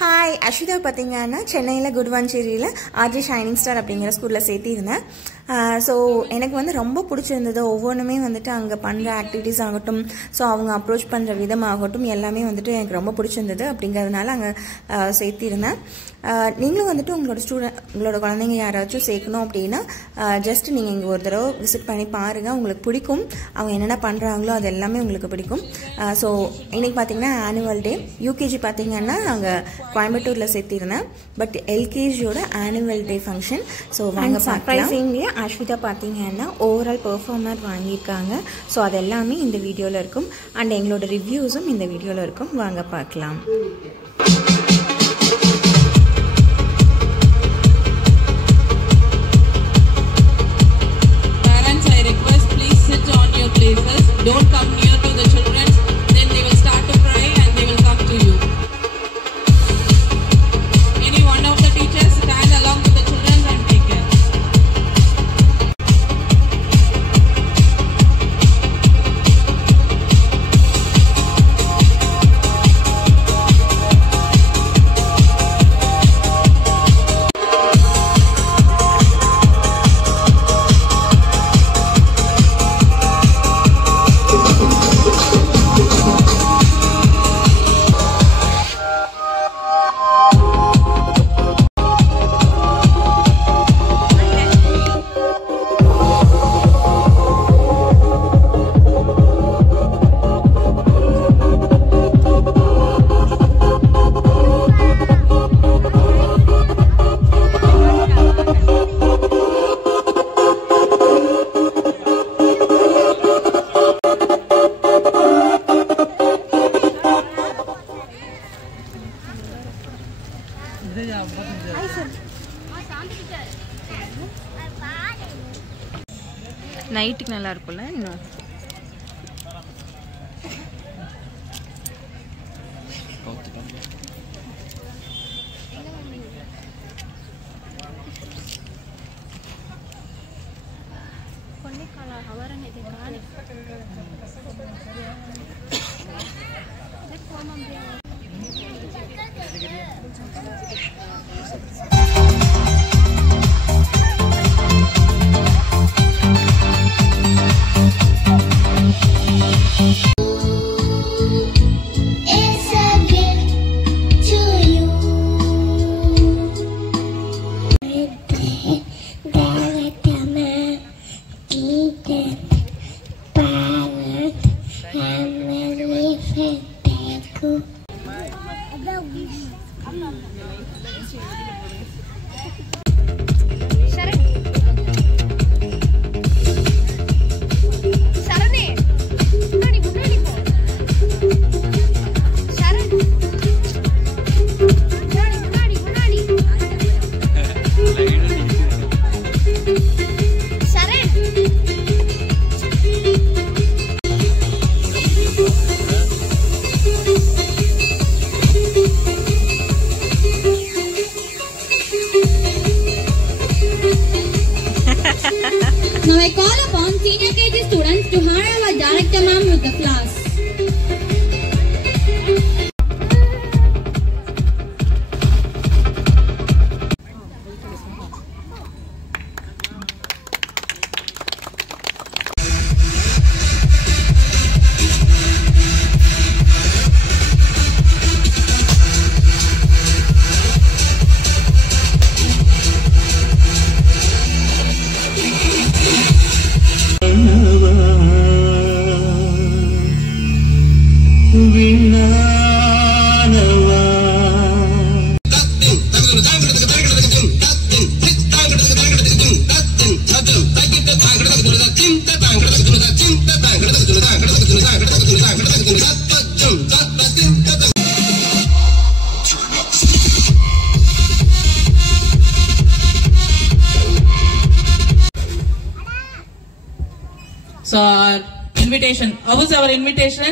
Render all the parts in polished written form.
Hi, Ashwita Pathingana, Chennai Goodvancheriயில் RJ Shining Star அப்படிங்கிற ஸ்கூல்ல சேர்த்திருந்தேன். ஸோ எனக்கு வந்து ரொம்ப பிடிச்சிருந்தது. ஒவ்வொன்றுமே வந்துட்டு அங்கே பண்ணுற ஆக்டிவிட்டீஸ் ஆகட்டும், ஸோ அவங்க அப்ரோச் பண்ணுற விதமாகட்டும் எல்லாமே வந்துட்டு எனக்கு ரொம்ப பிடிச்சிருந்தது. அப்படிங்கிறதுனால அங்கே சேர்த்திருந்தேன். நீங்களும் வந்துட்டு உங்களோட குழந்தைங்க யாராச்சும் சேர்க்கணும் அப்படின்னா ஜஸ்ட் நீங்கள் இங்கே ஒரு தடவை விசிட் பண்ணி பாருங்கள். உங்களுக்கு பிடிக்கும். அவங்க என்னென்ன பண்ணுறாங்களோ அது எல்லாமே உங்களுக்கு பிடிக்கும். ஸோ இன்றைக்கி பார்த்தீங்கன்னா ஆனுவல் டே. யூகேஜி பார்த்தீங்கன்னா நாங்கள் கோயம்புத்தூரில் சேர்த்திருந்தேன். பட் எல்கேஜியோட ஆனுவல் டே ஃபங்க்ஷன். ஸோ வாங்க சர்ப்ரைசிங்லி அஸ்விதா பார்த்தீங்கன்னா ஓவரால் பெர்ஃபார்மர் வாங்கியிருக்காங்க. ஸோ அது எல்லாமே இந்த வீடியோவில் இருக்கும். அண்ட் எங்களோட ரிவ்யூஸும் இந்த வீடியோவில் இருக்கும். வாங்க பார்க்கலாம். Parents, I request please sit on your places. Don't come near to the children. Then they will start to cry and they will come to you. Any one of the teachers stand along with the children and take care. நைட்டுக்கு நல்லா இருக்கும்ல. இன்னும் Now I call upon senior KG students to hire our director ma'am with the class. So our invitation. How was our invitation?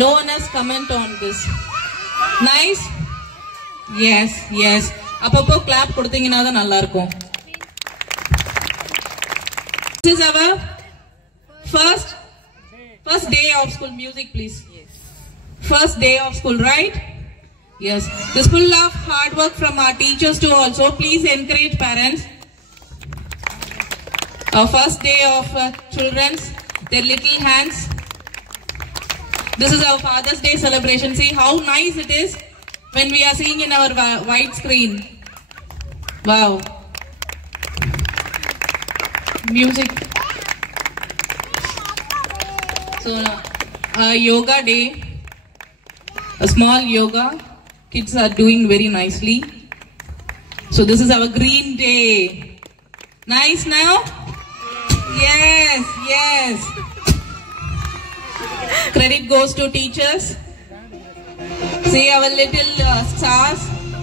No one has comment on this. Nice? Yes, yes. அப்பப்போ clap கொடுத்தீங்கன்னா தான் நல்லா இருக்கும். This is our first day of school. Music please. Yes. First day of school, right? Yes. This full of hard work from our teachers too also. Please encourage parents. Our first day of children's, their little hands. This is our Father's Day celebration. See how nice it is when we are seeing in our white screen. Wow. Music. So, yoga day. A small yoga. Kids are doing very nicely. So this is our green day. Nice now? Yes, yes. Credit goes to teachers. See our little stars.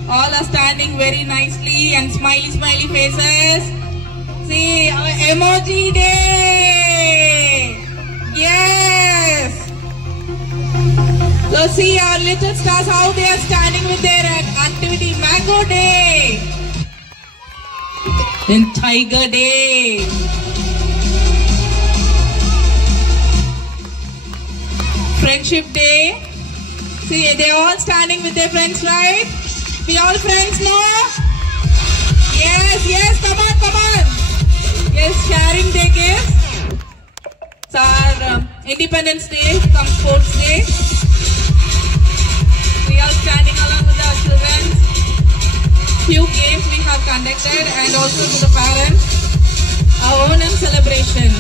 All are standing very nicely and smiley faces. See our emoji day. Yes. So see our little stars how they are standing with their activity. Mango day. Then tiger day. Friendship day. See, they are all standing with their friends, right? We all friends now? Yes, yes, come on, come on. Yes, sharing day gifts. It's our Independence Day, some Sports Day. We are standing along with our children. Few games we have conducted and also to the parents. Our Onam celebration.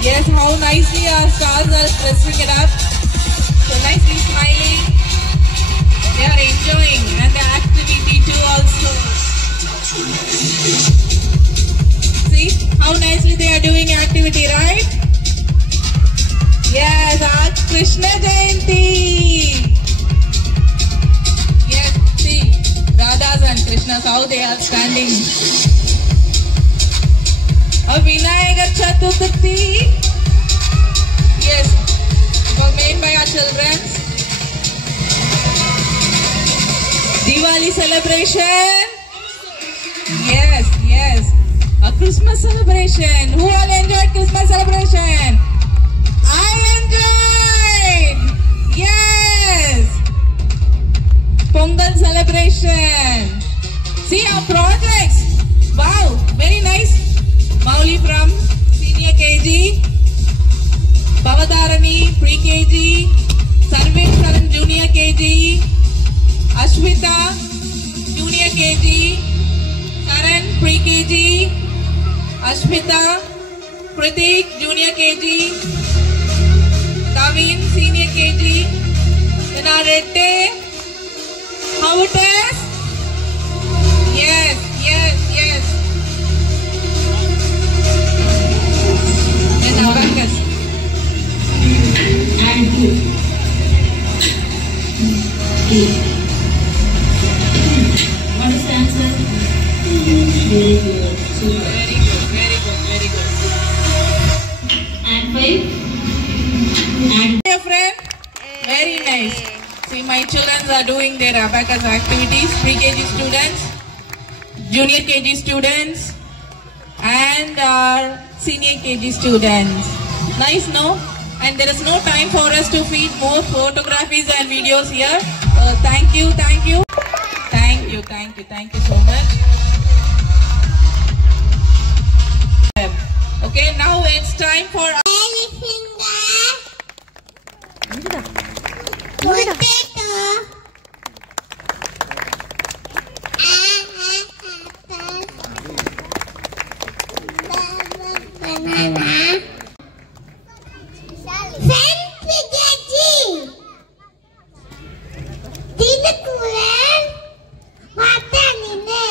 Yes, how nicely our stars are dressing it up. So nicely smiling. They are enjoying and the activity too also. See how nicely they are doing activity, right? Yes, our Krishna Jayanti. Yes, see Radhas and Krishnas how they are standing. A Vinayaga Chaturthi. Yes, it was made by our children. Diwali celebration. Yes, yes. A Christmas celebration. Who all enjoyed Christmas celebration? I enjoyed. Yes. Pongal celebration. See our projects. Wow, very nice. Mauli from senior KG, Pavadarani pre-KG, Sarvesh from junior KG, Ashmita junior KG, Karan pre-KG, Ashmita, Pratik junior KG, Kavin senior KG, Renarete. How it is? Yes, yes, yes. And abacus. And what is the answer? Very good. Very good, very good, very good. And 5. And dear friend, very nice. See, my children are doing their abacus activities. Pre-KG students, junior KG students, and our senior KG students. Nice, no? And there is no time for us to feed more photographies and videos here. Thank you, thank you. Thank you, thank you, thank you so much. Okay, now it's time for potato. Banana. Spaghetti. Tinakulan. Matan ini.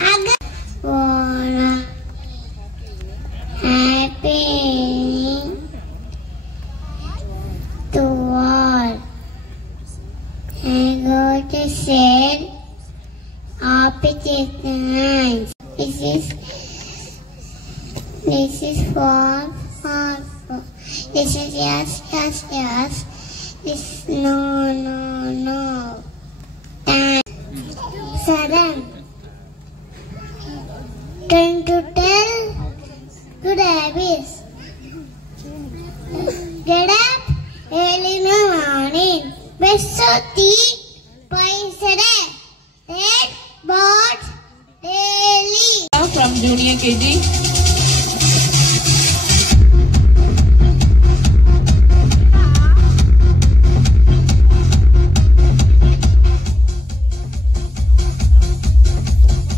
Agak. Warna. Happy. To all. I go to say. Opposite nice. This is for. This is yes, yes, yes. This no, no, no. 7. Trying to tell to Davis. Get up early in the Sati Paisare Red Bird Daily from Junior KG.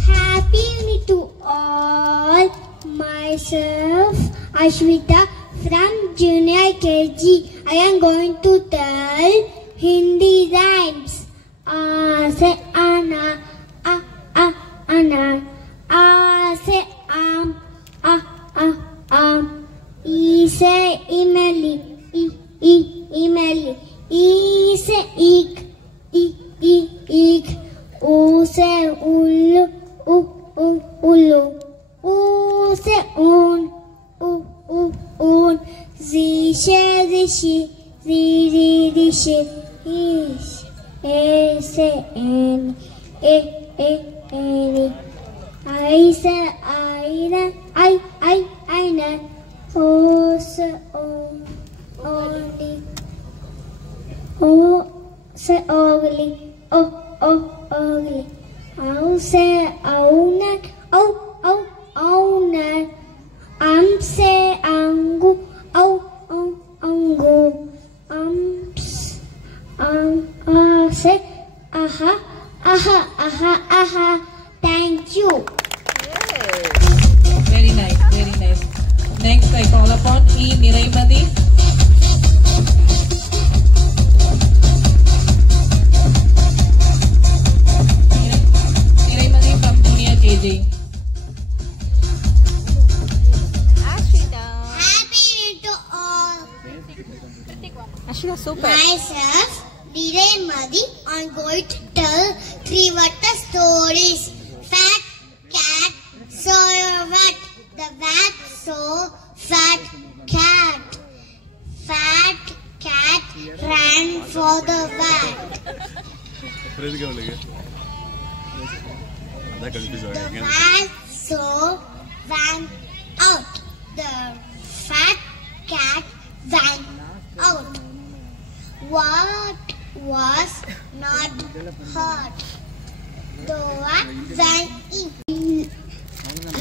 Happy New to all. Myself Ashwita from Junior KG. I am going to tell Hindi rhymes. Se ana, ana. Se am. E se imeli, imeli. E se ik, O se ulu, ulu. U se un. Z se rishi, rishi. A se an, any. I se aina. O se only. O se ugly, ugly. Au se auna, auna. Am se angu, angu. Se aha. Thank you. Very nice, very nice. Next I call upon E. Niraimadi. Niraimadi from Junior KG. Happy to all. Ashita, super. Myself, Niraimadi, I'm going to tell 3 water stories. Fat cat saw a rat. The rat saw fat cat. Fat cat ran for the rat. The rat saw ran out. The fat cat ran out. What was not hurt? The rat ran in.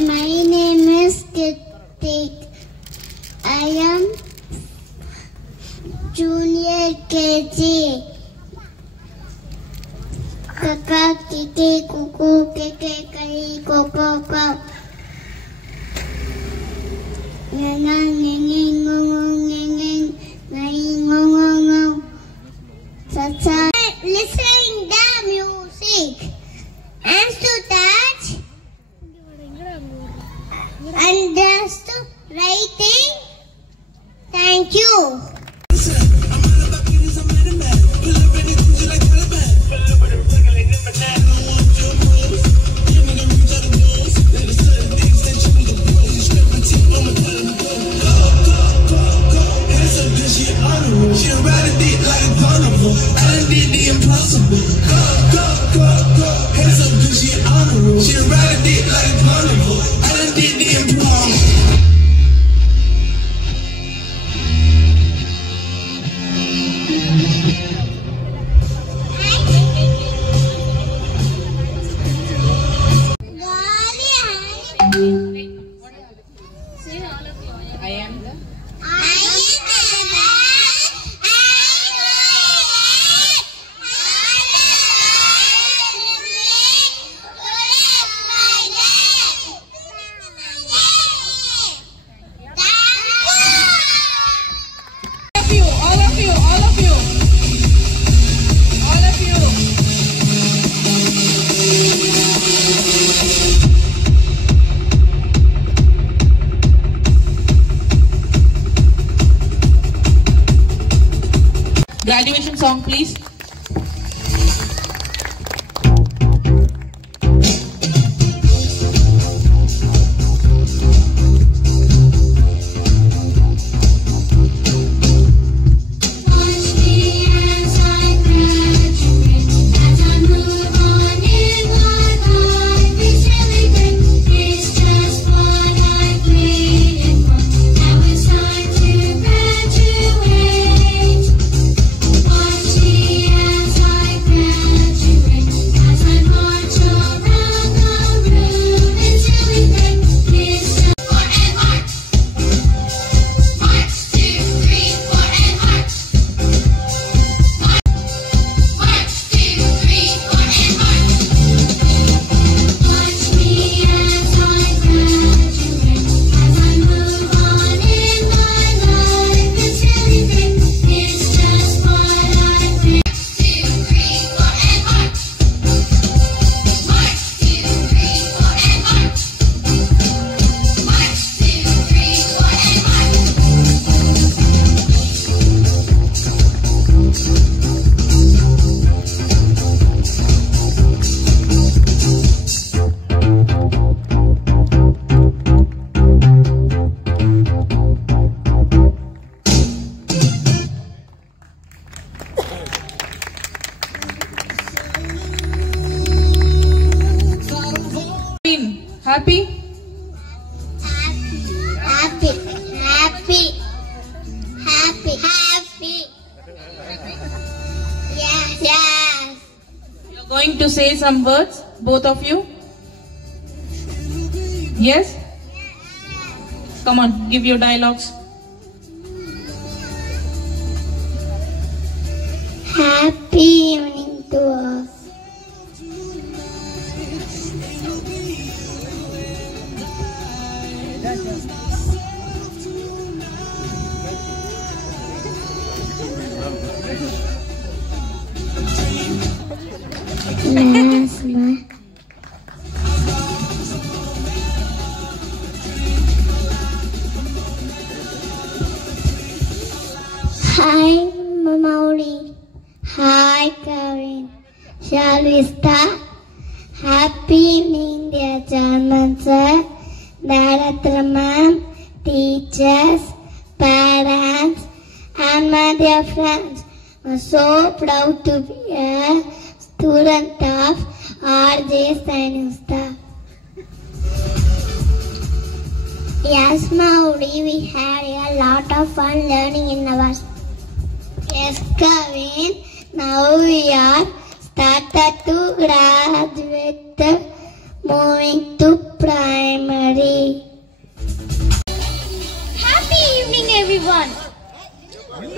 My name is Kritik. I am Junior KG. Kaka kiki kuku keke kari koko ko. Ngang listening the music and to touch and just writing. Thank you. She ride it like a carnival. I done did the impossible. Go. Hands up, cause she honorable. She ride it like a carnival. I done did the impossible. I am the graduation song, please. Watch the Happy? Happy. Happy. Happy. Happy. Yes. Yes. You're going to say some words, both of you? Yes? Come on, give your dialogues. Happy evening to us. Yes, ma. Hi, Mauri. Hi, Karen. Shall we start? Happy evening, dear German sir, Director ma'am, teachers, parents, and my dear friends. I'm so proud to be a student of RJ Shining Star. Yes, Mauri, we had a lot of fun learning in our. Yes, Kevin. Now we are started to graduate, moving to primary. Happy evening, everyone.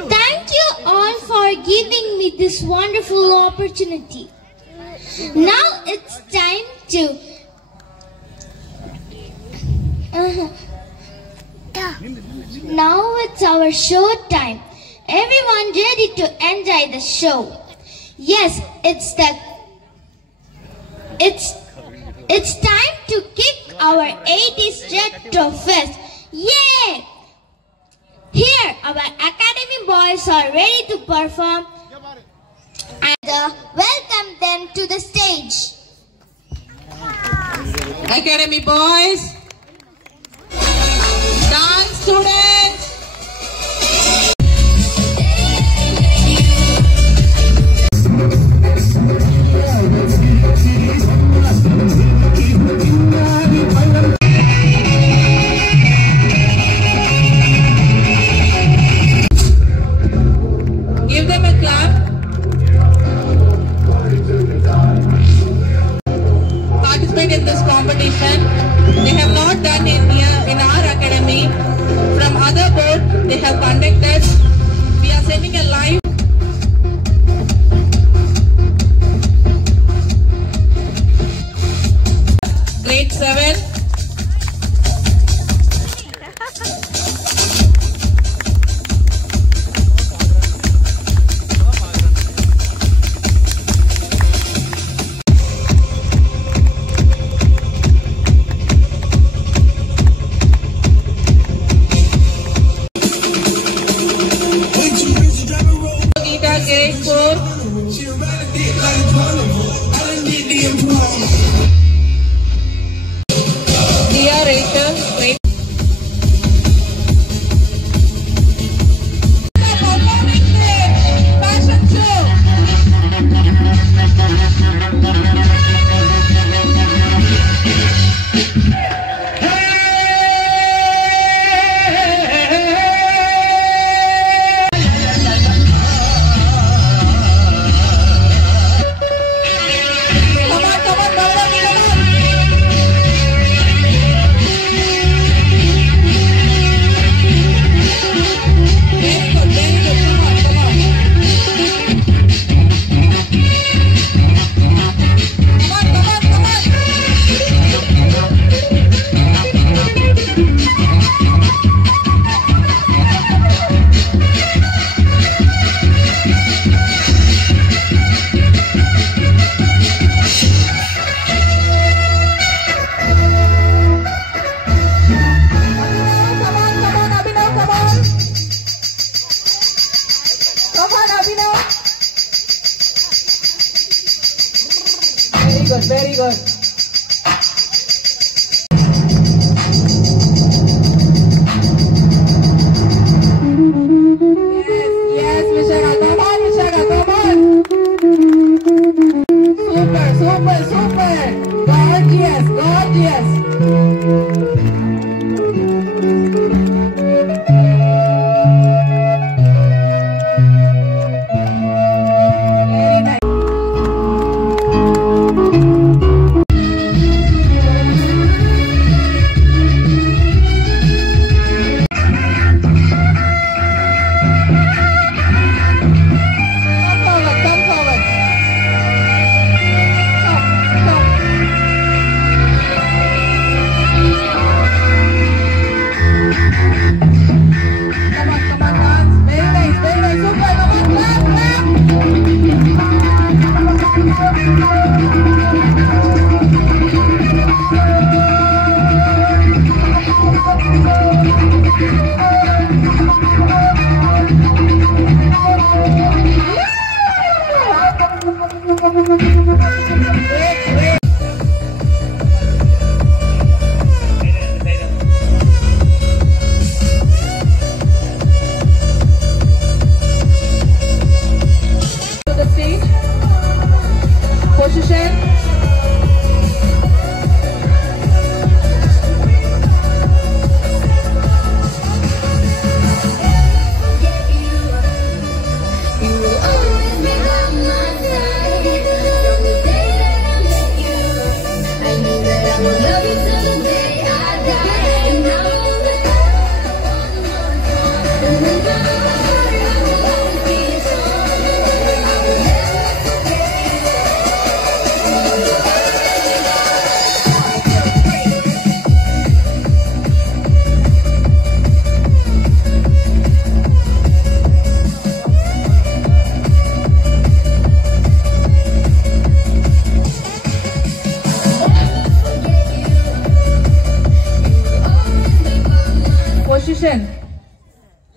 Thank you all for giving me this wonderful opportunity. Now it's time to Now it's our show time. Everyone ready to enjoy the show? Yes, it's time to kick our 80s retro fest. Yay! Here, our academy boys are ready to perform and welcome them to the stage. Academy boys, dance students. Give them a clap. Participate in this competition. They have not done in our academy. From other board, they have conducted. We are sending a live. Grade 7. Grade 4. She ride a dick like a carnival. I done did the improv. Dia Rachel, grade. Performing stage, fashion show. Very good. Yes, Vishaka, come on, Vishaka, come on. Super. Gorgeous.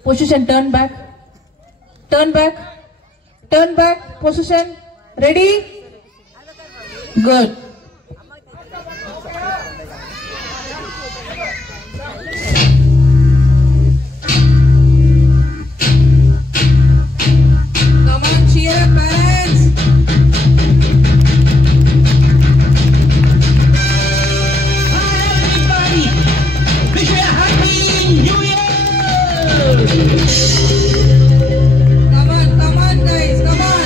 Position, turn back, position, ready, good. Come on, cheer up, parents. Hi everybody, wish you a happy New Year. Come on guys, come on.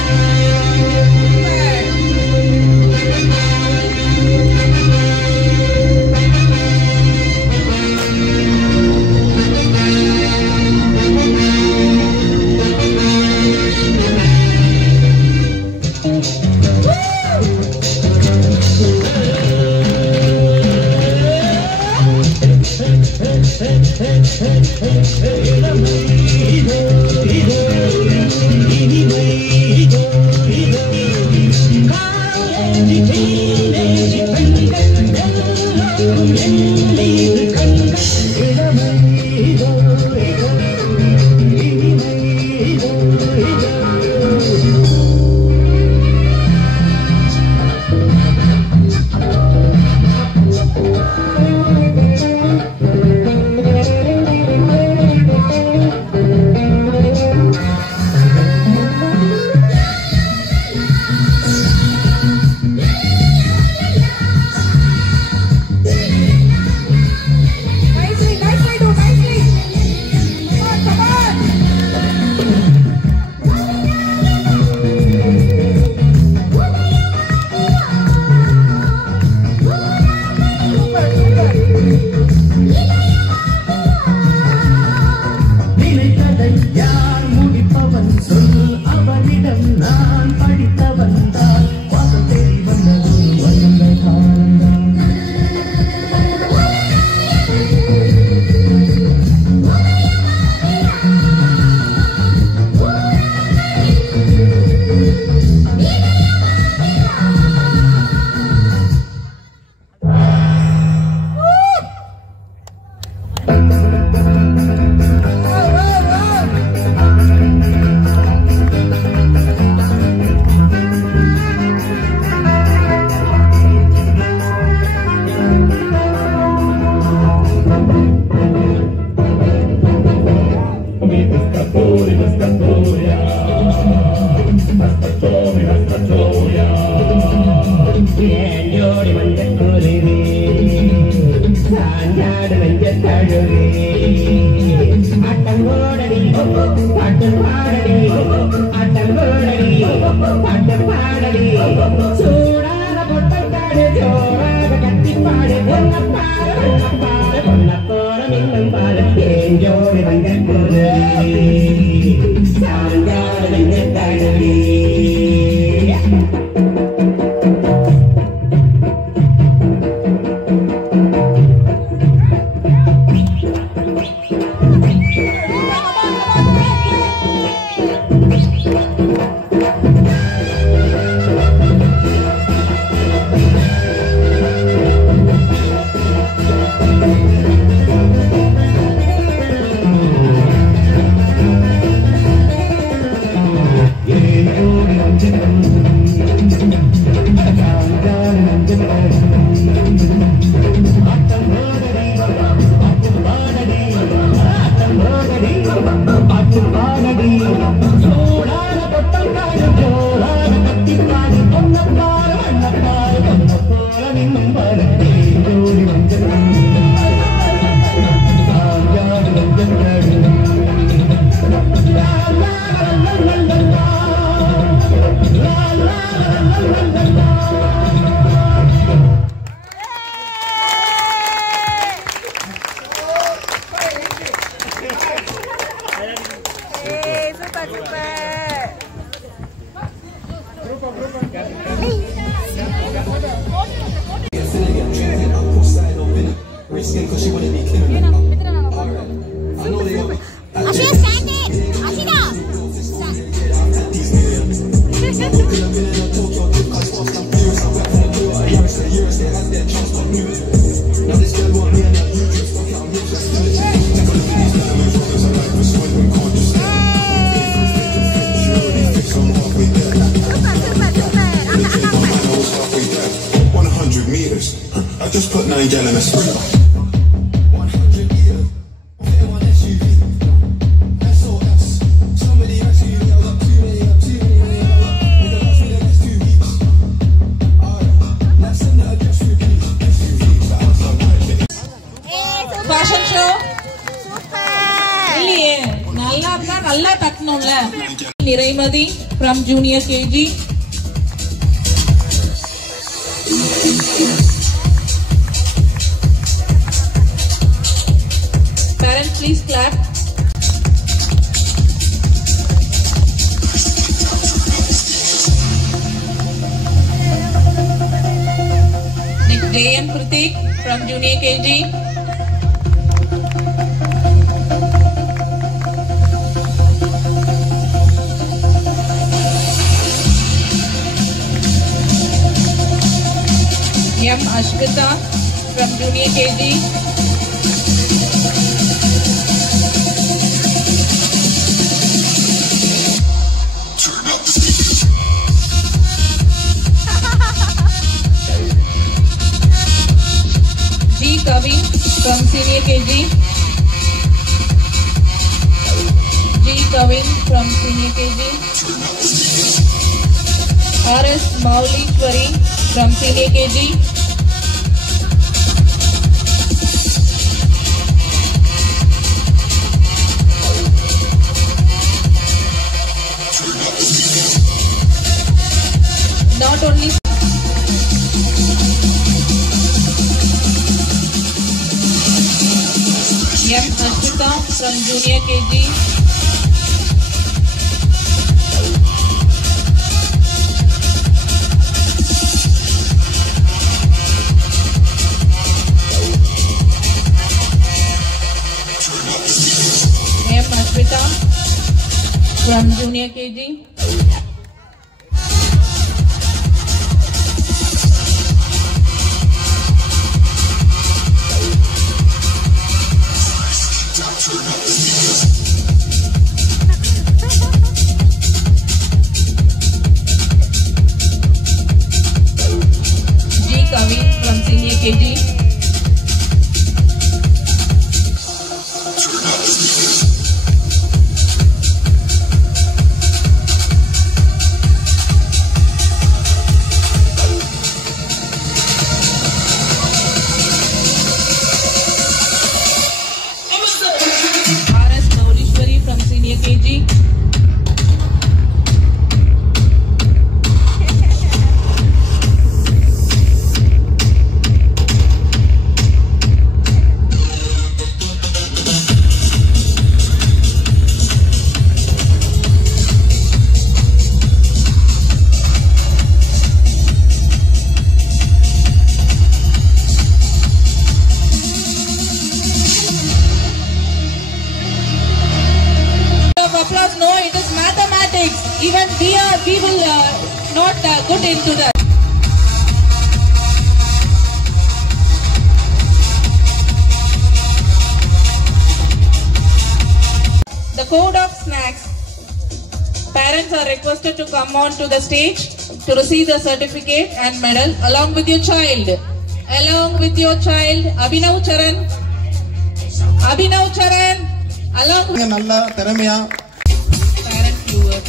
I just put 9 gal in a sprinter. Fashion show. இல்லையே நல்லா இருக்கா நல்லா தட்டணும்ல. நிறைமதி from junior KG. Parents, please clap. Next, JM Kritik from Junior KG. M. Ashmita from Junior KG. Kavi from senior KG. G. Kavin from senior KG. R.S. Maulishwari from senior KG. Not only M. Ashmita from Junior KG. M. Ashmita from Junior KG. KG. R.S. Maulishwari from senior KG. Applause. No, it is mathematics. Even we will not good into that. The code of snacks. Parents are requested to come on to the stage to receive the certificate and medal along with your child. Along with your child, Abhinav Charan. Abhinav Charan. Along with நல்ல திறமையா parent viewers.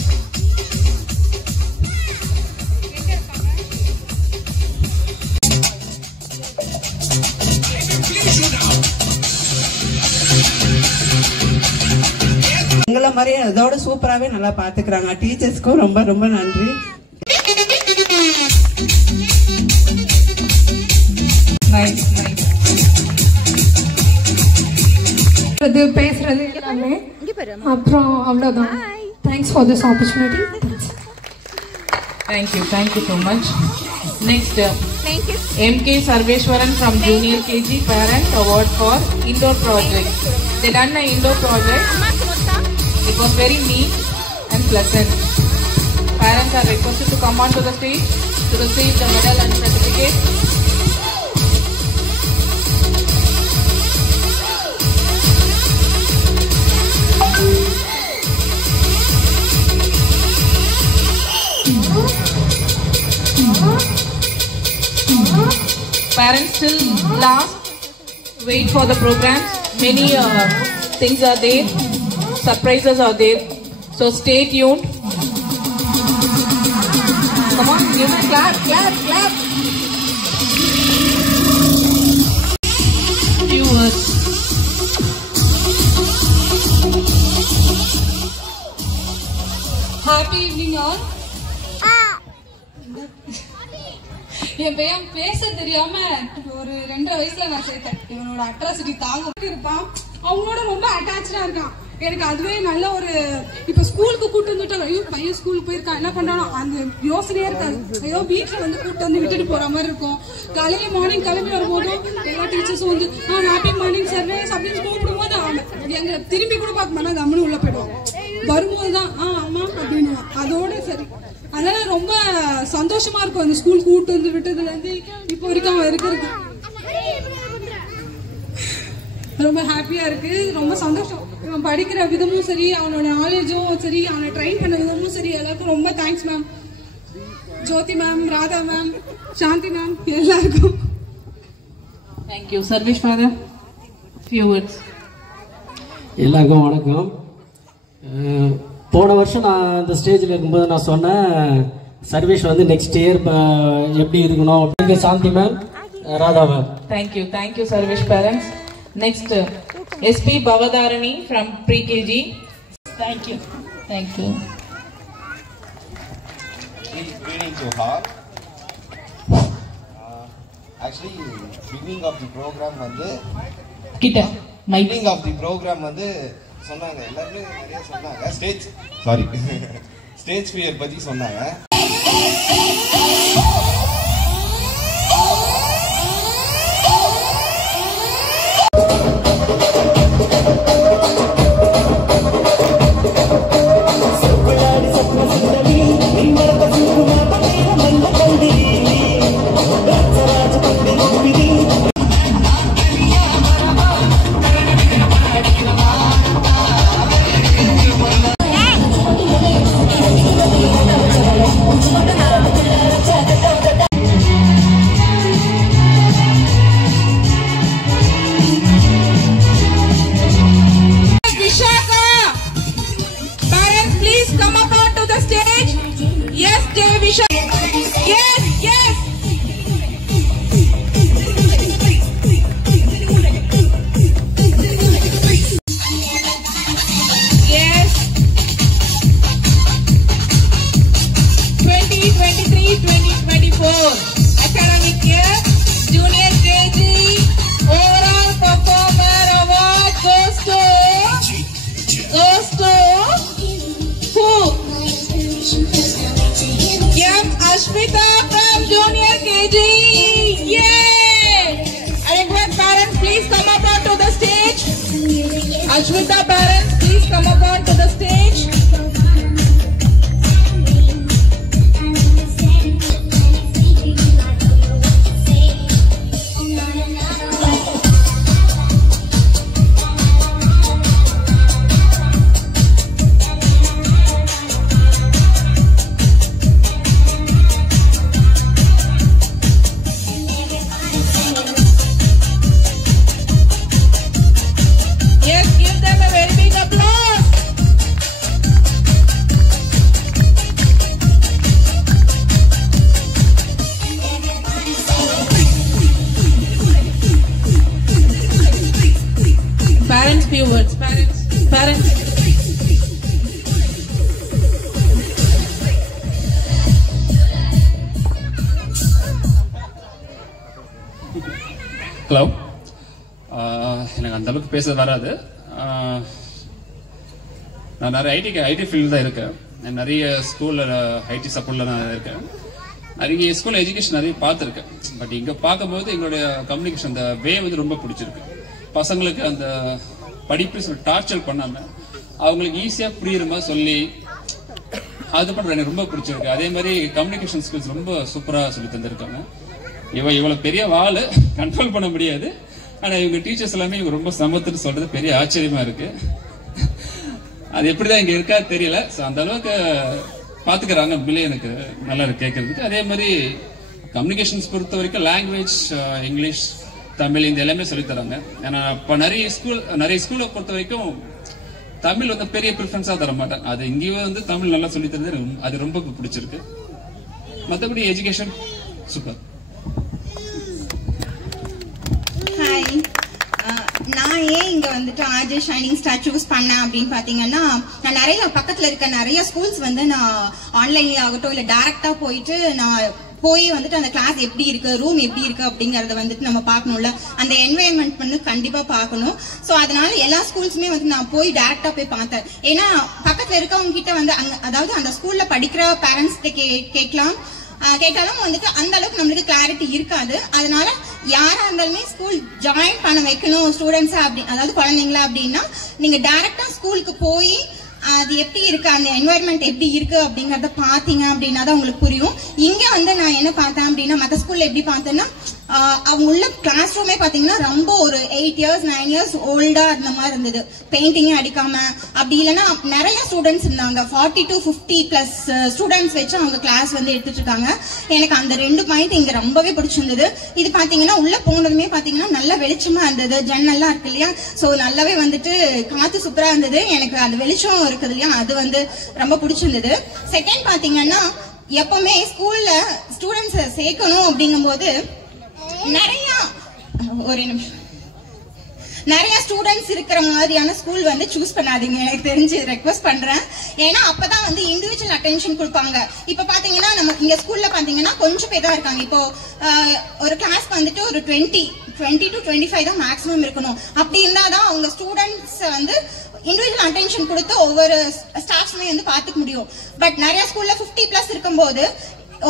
எங்களை மாதிரி அதோட சூப்பராகவே நல்லா பார்த்துக்கிறாங்க. டீச்சர்ஸ்க்கும் ரொம்ப ரொம்ப நன்றி. பேசுறது எல்லாமே அப்புறம் அவ்வளோதான். Thanks for this opportunity. Thank you so much. Next, MK Sarveshwaran from Junior KG Parent Award for Indoor Project. They done an indoor project. It was very neat and pleasant. Parents are requested to come on to the stage to receive the medal and certificate. Parents still last, wait for the programs. Many things are there, surprises are there. So stay tuned. Come on, give me clap. Few words. Happy evening all. என் பையன் பேச தெரியாம ஒரு 2 வயசுல நான் சேர்த்தேன். இவனோட அட்ராசிட்டி தாங்க இருப்பான், அவங்களோட ரொம்ப அட்டாச்சா இருக்கான். எனக்கு அதுவே நல்ல ஒரு இப்ப ஸ்கூலுக்கு கூட்டு வந்துட்டோம். ஐயோ பையன் ஸ்கூலுக்கு போயிருக்கான், என்ன பண்றானோ அந்த யோசனையே இருக்காது. ஐயோ வீட்டுல வந்து கூட்டு வந்து விட்டுட்டு போற மாதிரி இருக்கும். காலையில மார்னிங் கிளம்பி வரும்போதும் எல்லா டீச்சர்ஸும் வந்து ஹாப்பி மார்னிங் சர்வேஸ் அப்படின்னு கூப்பிடும்போது எங்களை திரும்பி கூட பார்க்க மாட்டா, கம்முன்னு உள்ள போயிடுவோம். வரும்போதுதான் அம்மா அப்படின்னு அதோட சரி. அதனால ரொம்ப சந்தோஷமா இருக்கும் அந்த ஸ்கூல் கூட்டு வந்து விட்டதுல இருந்து இப்போ வரைக்கும் அவன் இருக்கிறது ரொம்ப ஹாப்பியா இருக்கு, ரொம்ப சந்தோஷம். இவன் படிக்கிற விதமும் சரி, அவனோட நாலேஜும் சரி, அவனை ட்ரெயின் பண்ண விதமும் சரி, எல்லாருக்கும் ரொம்ப தேங்க்ஸ் மேம். ஜோதி மேம், ராதா மேம், சாந்தி மேம், எல்லாருக்கும் தேங்க்யூ. Sarvesh father, few words. எல்லாருக்கும் வணக்கம். போன வருஷம் நான் இந்த ஸ்டேஜில் இருக்கும்போது நான் சொன்னேன் சர்வீஸ் வந்து நெக்ஸ்ட் இயர் எப்படி இருக்கணும். Shanti ma'am, Radha ma'am. Thank you Sarvesh parents. Next SP Bavadharani from pre-KG. Thank you. Greeting to her. Actually, beginning of the program வந்து சொன்னாங்க, எல்லாருமே நிறைய சொன்னாங்க. ஸ்டேஜ் ஃபியர் பத்தி சொன்னாங்க. Ashmita from Junior KG. Yay! I request parents please come up onto the stage. Ashmita parents please come up onto the stage. Few words, parents. Hello, எனக்கு அந்த அளவுக்கு பேச வராது. நான் நிறைய ஐடி ஃபீல்டு தான் இருக்கேன். நிறைய ஸ்கூலில் ஐடி சப்போர்ட்டில் நான் இருக்கேன். நிறைய ஸ்கூல் எஜுகேஷன் நிறைய பார்த்துருக்கேன். பட் இங்கே பார்க்கும்போது எங்களுடைய கம்யூனிகேஷன் அந்த வே வந்து ரொம்ப பிடிச்சிருக்கு. பசங்களுக்கு அந்த படிப்பு டார்ச்சர் பண்ணாமல் அவங்களுக்கு ஈஸியாக புரியுற மாதிரி சொல்லி அது பண்ணுற எனக்கு ரொம்ப பிடிச்சிருக்கு. அதே மாதிரி கம்யூனிகேஷன் ஸ்கில்ஸ் ரொம்ப சூப்பராக சொல்லி தந்திருக்காங்க. இவ்வளோ பெரிய வாள் கண்ட்ரோல் பண்ண முடியாது. ஆனால் இவங்க டீச்சர்ஸ் எல்லாமே இவங்க ரொம்ப சமத்துன்னு சொல்றது பெரிய ஆச்சரியமா இருக்கு. அது எப்படிதான் இங்க இருக்கா தெரியல. ஸோ அந்த அளவுக்கு பாத்துக்கிறாங்க. உண்மையிலே எனக்கு நல்லா இருக்கு கேட்கறதுக்கு. அதே மாதிரி கம்யூனிகேஷன்ஸ் பொறுத்த வரைக்கும் லாங்குவேஜ் இங்கிலீஷ் தமிழ் இந்த எல்லாமே சொல்லித்தராங்க. ஏன்னா இப்போ நிறைய ஸ்கூலை பொறுத்த வரைக்கும் தமிழ் வந்து பெரிய ப்ரிஃபரன்ஸா தர மாட்டாங்க. அது இங்கேயும் வந்து தமிழ் நல்லா சொல்லி தருது. அது ரொம்ப பிடிச்சிருக்கு. மற்றபடி எஜுகேஷன் சூப்பர். ஹாய், நான் ஏன் இங்க வந்துட்டு ஆர்ஜே ஷைனிங் ஸ்டார் சூஸ் பண்ணேன் அப்படின்னு பாத்தீங்கன்னா, நான் நிறைய பக்கத்துல இருக்க நிறைய ஸ்கூல்ஸ் வந்து நான் ஆன்லைன்ல ஆகட்டும் இல்ல டைரக்டா போயிட்டு நான் போய் வந்துட்டு அந்த கிளாஸ் எப்படி இருக்கு, ரூம் எப்படி இருக்கு அப்படிங்கறத வந்துட்டு நம்ம பார்க்கணும்ல. அந்த என்வாயன்மெண்ட் வந்து கண்டிப்பா பார்க்கணும். ஸோ அதனால எல்லா ஸ்கூல்ஸுமே வந்து நான் போய் டைரக்டா போய் பார்த்தேன். ஏன்னா பக்கத்துல இருக்கவங்க கிட்ட வந்து அதாவது அந்த ஸ்கூல்ல படிக்கிற பேரண்ட்ஸ் கேட்டாலும் வந்துட்டு அந்த அளவுக்கு நம்மளுக்கு கிளாரிட்டி இருக்காது. அதனால யாரா இருந்தாலுமே ஸ்கூல் ஜாயின் பண்ண வைக்கணும் ஸ்டூடெண்ட்ஸா அப்படி, அதாவது குழந்தைங்களா அப்படின்னா நீங்க டைரக்டா ஸ்கூலுக்கு போய் அது எப்படி இருக்கு, அந்த என்வாயர்மெண்ட் எப்படி இருக்கு அப்படிங்கறத பாத்தீங்க அப்படின்னா தான் உங்களுக்கு புரியும். இங்க வந்து நான் என்ன பார்த்தேன் அப்படின்னா, மற்ற ஸ்கூல்ல எப்படி பார்த்தேன்னா அவங்க உள்ள கிளாஸ் ரூமே பாத்தீங்கன்னா ரொம்ப ஒரு 8 years 9 years ஓல்டா இருந்த மாதிரி இருந்தது. பெயிண்டிங்கே அடிக்காம அப்படி இல்லைன்னா நிறைய ஸ்டூடெண்ட்ஸ் இருந்தாங்க. 40 to 50+ ஸ்டூடெண்ட்ஸ் வச்சு அவங்க கிளாஸ் வந்து எடுத்துட்டு இருக்காங்க. எனக்கு அந்த 2 பாயிண்ட் இங்க ரொம்பவே பிடிச்சிருந்தது. இது பாத்தீங்கன்னா உள்ள போனதுமே பாத்தீங்கன்னா நல்ல வெளிச்சமா இருந்தது. ஜன்னல்லாம் இருக்கு இல்லையா, சோ நல்லாவே வந்துட்டு காத்து சூப்பரா இருந்தது. எனக்கு அந்த வெளிச்சம் இருக்குது இல்லையா, அது வந்து ரொம்ப பிடிச்சிருந்தது. செகண்ட் பாத்தீங்கன்னா, எப்பவுமே ஸ்கூல்ல ஸ்டூடெண்ட்ஸ் சேர்க்கணும் அப்படிங்கும் போது நிறைய ஸ்டூடெண்ட்ஸ் இருக்கிற மாதிரியான ஸ்கூல் வந்து சூஸ் பண்ணாதீங்க. எனக்கு தெரிஞ்சு ரெக்வஸ்ட் பண்றேன். ஏன்னா அப்பதான் வந்து இண்டிவிஜுவல் அட்டென்ஷன் கொடுப்பாங்க. இப்ப பாத்தீங்கன்னா நம்ம இங்க ஸ்கூல்ல பாத்தீங்கன்னா கொஞ்சம் பேர் தான் இருக்காங்க. இப்போ ஒரு கிளாஸ் வந்துட்டு ஒரு 20 to 25 தான் மேக்ஸிமம் இருக்கணும். அப்படி இருந்தாதான் அவங்க ஸ்டூடெண்ட்ஸ் வந்து இண்டிவிஜுவல் அட்டென்ஷன் கொடுத்து ஒவ்வொரு ஸ்டாஃப்ஸுமே வந்து பாத்துக்க முடியும். பட் நிறைய ஸ்கூல்ல 50+ இருக்கும்போது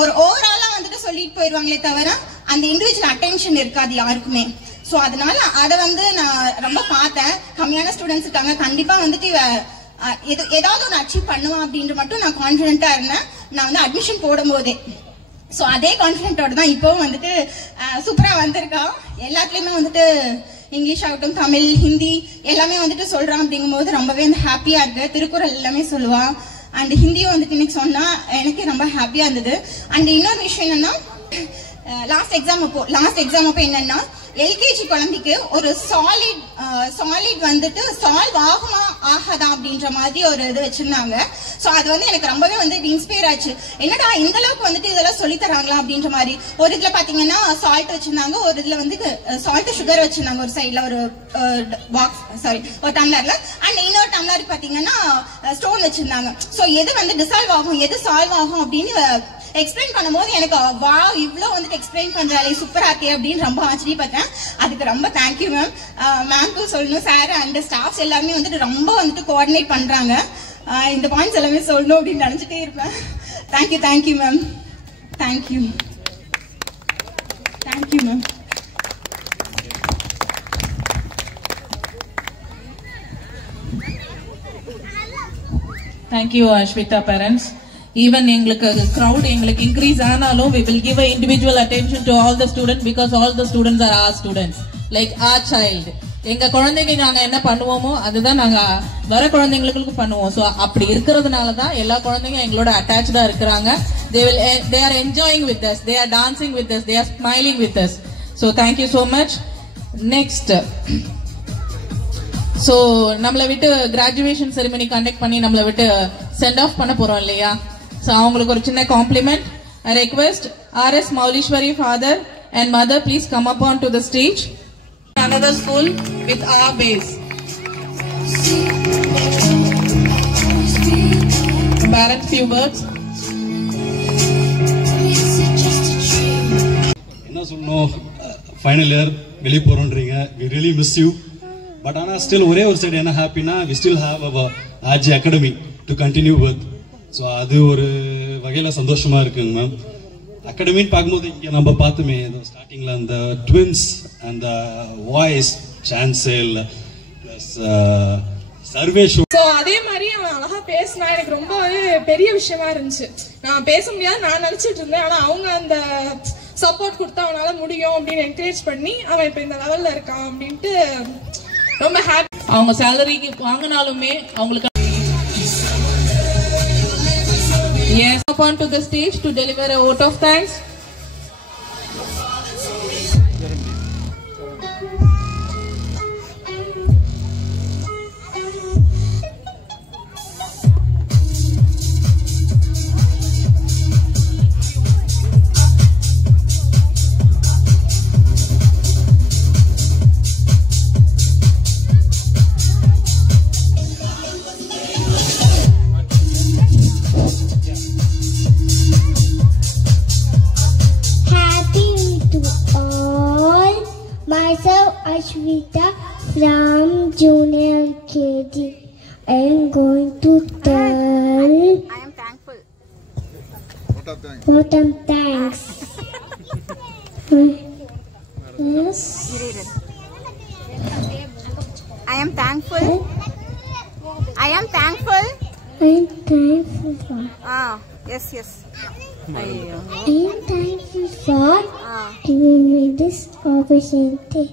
ஒரு ஓவராலா வந்துட்டு சொல்லிட்டு போயிருவாங்களே தவிர அந்த இண்டிவிஜுவல் அட்டென்ஷன் இருக்காது யாருக்குமே. சோ அதனால அதை வந்து நான் ரொம்ப பார்த்தேன். கம்மியான ஸ்டூடெண்ட்ஸ் இருக்காங்க, கண்டிப்பா வந்துட்டு ஏதாவது ஒன்று அச்சீவ் பண்ணுவான் அப்படின்ற மட்டும் நான் கான்பிடென்ட்டா இருந்தேன் நான் வந்து அட்மிஷன் போடும் போதே. சோ அதே கான்பிடென்ட்டோட தான் இப்பவும் வந்துட்டு சூப்பரா வந்திருக்கான். எல்லாத்துலயுமே வந்துட்டு இங்கிலீஷ் ஆகட்டும் தமிழ் ஹிந்தி எல்லாமே வந்துட்டு சொல்றான். அப்படிங்கும் போது ரொம்பவே வந்து ஹாப்பியா இருக்கு. திருக்குறள் எல்லாமே சொல்லுவான். அண்ட் ஹிந்தியும் வந்துட்டு இன்னைக்கு சொன்னா எனக்கு ரொம்ப ஹாப்பியா இருந்தது. அண்ட் இன்னொரு விஷயம் என்னன்னா, லாஸ்ட் எக்ஸாம் அப்போ என்னன்னா எல்கேஜி குழந்தைக்கு ஒரு சாலிட் வந்துட்டு சால்வ் ஆகுமா ஆகாதா அப்படின்ற மாதிரி ஒரு இது வச்சிருந்தாங்க. சோ அது வந்து எனக்கு ரொம்பவே வந்து இன்ஸ்பயர் ஆச்சு. என்னடா இந்த அளவுக்கு வந்துட்டு இதெல்லாம் சொல்லி தராங்களா அப்படின்ற மாதிரி. ஒரு இதுல பாத்தீங்கன்னா சால்ட் வச்சிருந்தாங்க, ஒரு இதுல வந்து சால்ட் சுகர் வச்சிருந்தாங்க ஒரு சைட்ல ஒரு ஒரு டம்ளர்ல. அண்ட் இன்னொரு டம்ளருக்கு பாத்தீங்கன்னா ஸ்டோன் வச்சிருந்தாங்க. சோ எது வந்து டிசால்வ் ஆகும் எது சால்வ் ஆகும் அப்படின்னு எக்ஸ்பிளைன் பண்ணும்போது எனக்கு வா இவ்வளவு வந்துட்டு எக்ஸ்பிளைன் பண்றாளே சூப்பரா இருக்கே அப்படின்னு ரொம்ப ஆச்சரியப்பட்டேன். அதுக்கு ரொம்ப தேங்க்யூ மேம். மேம்க்கு சொல்லணும், சார் அண்ட் ஸ்டாஃப்ஸ் எல்லாமே வந்துட்டு ரொம்ப வந்துட்டு கோஆர்டினேட் பண்றாங்க. இந்த பாயிண்ட்ஸ் எல்லாமே சொல்லணும் அப்படின்னு நினைச்சிட்டே இருப்பேன். Thank you ma'am. Thank you ma'am. Thank you, Ashwita parents. Even எங்களுக்கு crowd எங்களுக்கு increase ஆனாலும் we will give a individual attention to all the students because all the students are our students, like our child. எங்க குழந்தைங்க நாங்க என்ன பண்ணுவோமோ அதுதான் நாங்க வர குழந்தைங்களுக்கு பண்ணுவோம். சோ அப்படி இருக்கிறதுனால தான் எல்லா குழந்தைங்க எங்களோட அட்டாச்சா இருக்கிறாங்க. they are enjoying with us, they are dancing with us, they are smiling with us. So thank you so much. Next, so நம்மள விட்டு கிராஜுவேஷன் செரிமனி கண்டக்ட் பண்ணி நம்மள விட்டு சென்ட் ஆஃப் பண்ண போறோம் இல்லையா. So அவங்களுக்கு ஒரு சின்ன complement. I request R.S. Maulishwari father and mother please come up on to the stage. Another school with our base. Parents, few words. என்ன சொல்லணும், ஃபைனல் இயர் வெளியே போறோன்றீங்க, we really miss you. But ஆனால் ஸ்டில் ஒரே ஒரு சைடு என்ன ஹாப்பினா we still have our RJ Academy to continue with. So அது ஒரு வகையில் சந்தோஷமாக இருக்குங்க மேம். அகாடமின்னு பார்க்கும்போது இங்கே நம்ம பார்த்துமே ஸ்டார்டிங்கில் அந்த ட்வின்ஸ் அந்த வாய்ஸ் சான்சேல் ப்ளஸ் சர்வேஷ். ஸோ அதே மாதிரி அவன் அழகா பேசினா எனக்கு ரொம்ப பெரிய விஷயமா இருந்துச்சு. நான் பேச முடியாது நான் நினைச்சிட்டு இருந்தேன். ஆனா அவங்க அந்த சப்போர்ட் கொடுத்து அவனால முடியும் அப்படின்னு என்கரேஜ் பண்ணி அவன் இப்ப இந்த லெவல்ல இருக்கான் அப்படின்ட்டு ரொம்ப ஹாப்பி. அவங்க சேலரிக்கு வாங்கினாலுமே அவங்களுக்கு yes up on to the stage to deliver a vote of thanks. Myself Ashwita from Junior KG. I am going to tell. I am thankful. What am thanks? Yes. I am thankful. I am thankful. I am thankful for. Yes. I am thankful for giving me this opportunity.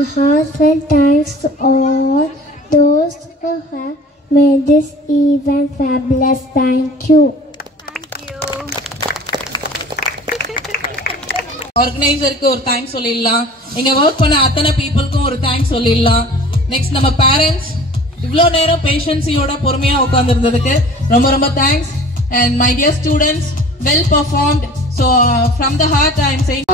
A heartfelt thanks to all those who have made this event fabulous. Thank you. ஆர்கனைசருக்கு ஒரு தேங்க்ஸ் சொல்லிடலாம். இங்க ஒர்க் பண்ண அத்தனை பீப்புளுக்கும் ஒரு தேங்க்ஸ் சொல்லிடலாம். நெக்ஸ்ட் நம்ம பேரண்ட்ஸ் இவ்வளோ நேரம் பேஷன்ஸியோட பொறுமையா உட்கார்ந்து இருந்ததுக்கு ரொம்ப ரொம்ப thanks. And my dear students, well performed. So from the heart I am saying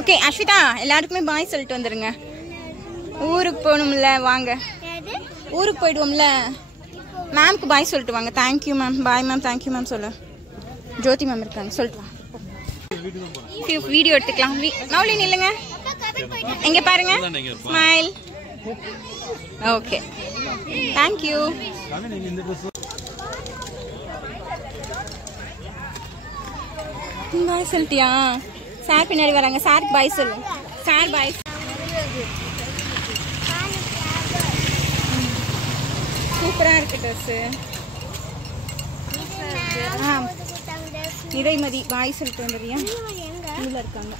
Okay, Ashwita, எல்லாருக்குமே பாய் சொல்லிட்டு வந்துருங்க. ஊருக்கு போகணும்ல, வாங்க. ஊருக்கு போயிடுவோம்ல. மேம்க்கு பாய் சொல்லிட்டு வாங்க. Thank you ma'am, bye ma'am, thank you ma'am சொல்லு. ஜோதி மேம் இருக்காங்க, சொல்லிட்டு வா. வீடியோ எடுத்துக்கலாம். நவுலி நில்லுங்க, எங்க பாருங்க, ஸ்மைல். Okay, thank you. பாய் சொல்லிட்டியா? சார் பின்னாடி வராங்க. சார் பாய் சொல்லு. Sir bye. சூப்பரா இருக்கு ட்ரெஸ். நிறைமதி பாய் சொல்லிட்டு வந்துடுறியா? உள்ள இருக்காங்க.